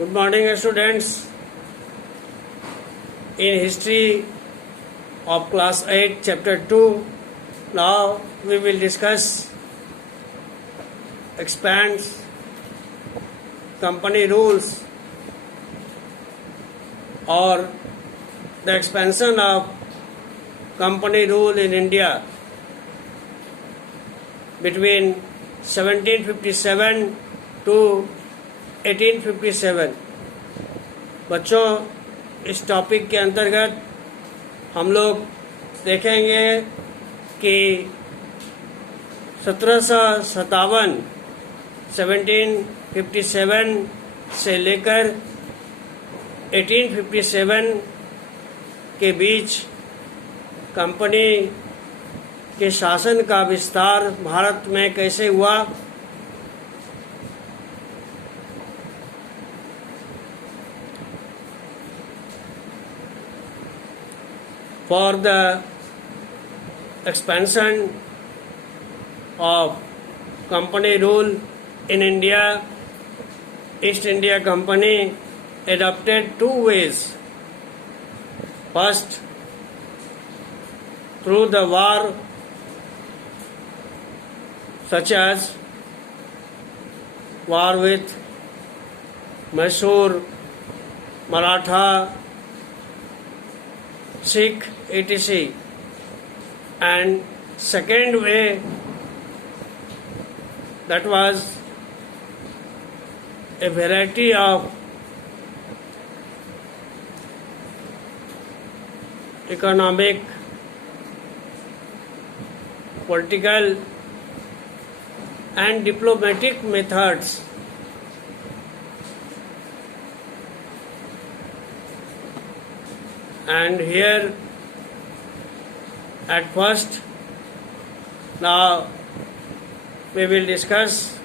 Good morning, students. In history of class 8, chapter 2, now we will discuss expands company rules or the expansion of company rule in India between 1757 to 1857। बच्चों, इस topic के अंतर्गत हम लोग देखेंगे कि 1757 से लेकर 1857 के बीच कंपनी के शासन का विस्तार भारत में कैसे हुआ, for the expansion of company rule in India, East India Company adopted two ways. First, through the war, such as war with Mysore, Maratha, Sikh, etc. And second way, that was a variety of economic, political and diplomatic methods. And here at first, now we will discuss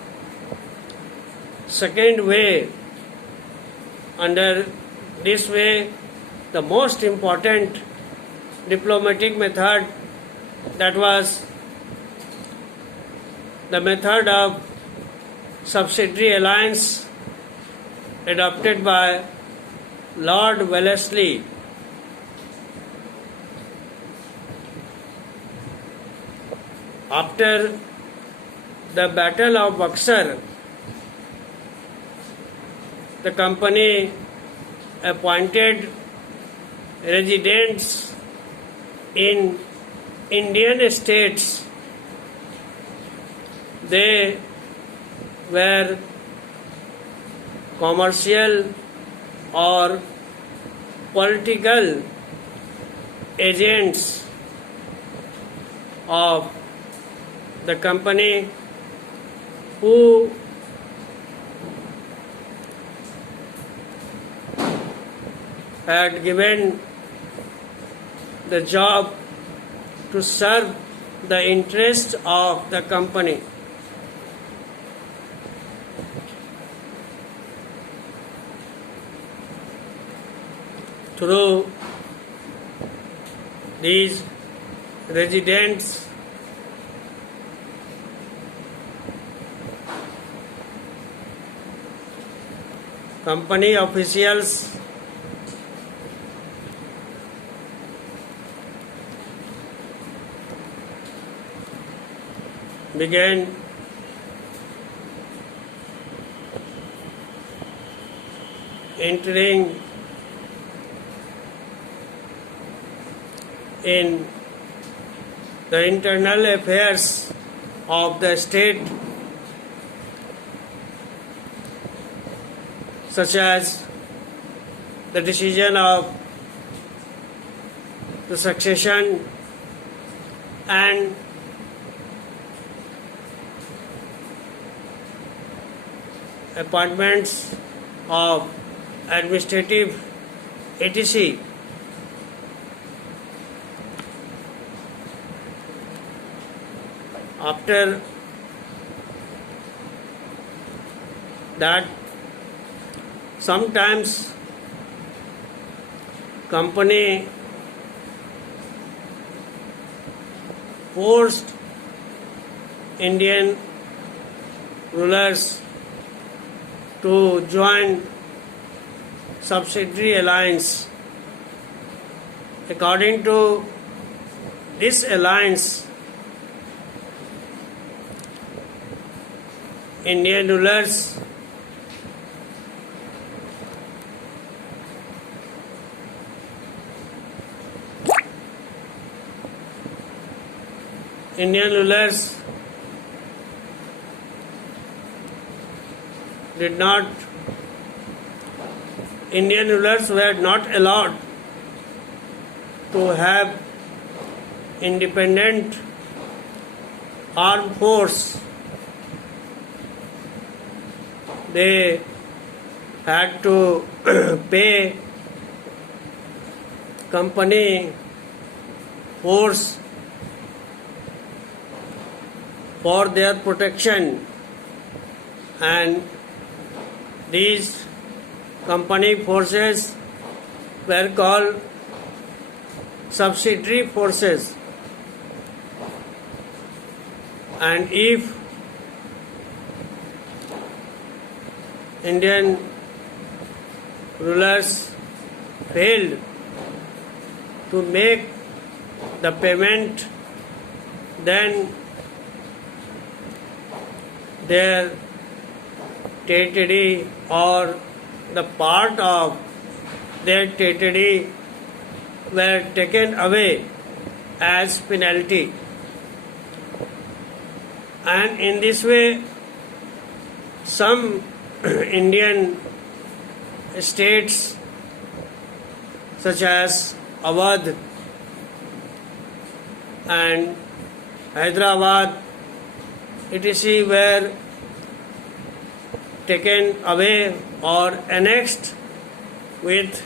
second way. Under this way, the most important diplomatic method, that was the method of subsidiary alliance adopted by Lord Wellesley. After the Battle of Buxar, the company appointed residents in Indian states. They were commercial or political agents of the company who had given the job to serve the interest of the company. Through these residents, company officials began entering in the internal affairs of the state, such as the decision of the succession and appointments of administrative etc. After that, sometimes company forced Indian rulers to join subsidiary alliance. According to this alliance, Indian rulers Indian rulers were not allowed to have independent armed force. They had to pay company force for their protection, and these company forces were called subsidiary forces. And if Indian rulers failed to make the payment, then their territory or the part of their territory were taken away as penalty. And in this way, some Indian states such as Awadh and Hyderabad etc. were taken away or annexed with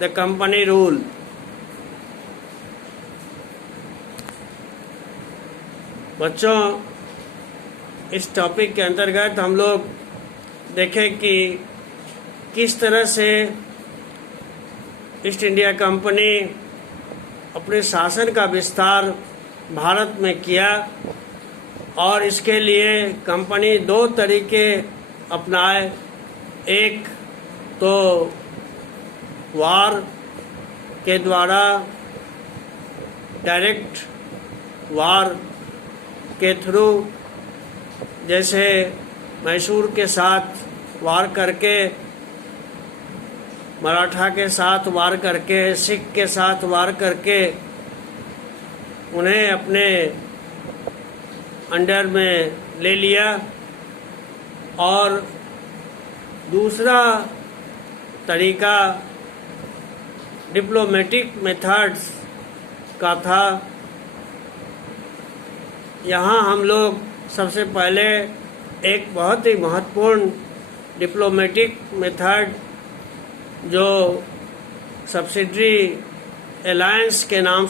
the company rule. बच्चों, इस topic के अंतर्गत हम लोग देखें कि किस तरह से ईस्ट इंडिया कंपनी अपने शासन का विस्तार भारत में किया, और इसके लिए कंपनी दो तरीके अपनाए। एक तो वार के द्वारा, डायरेक्ट वार के थ्रू, जैसे मैसूर के साथ वार करके, मराठा के साथ वार करके, सिख के साथ वार करके उन्हें अपने अंडर में ले लिया। और दूसरा तरीका डिप्लोमेटिक मेथड्स का था। यहाँ हम लोग सबसे पहले एक बहुत ही महत्वपूर्ण डिप्लोमेटिक मेथड जो सब्सिडरी अलायंस के नाम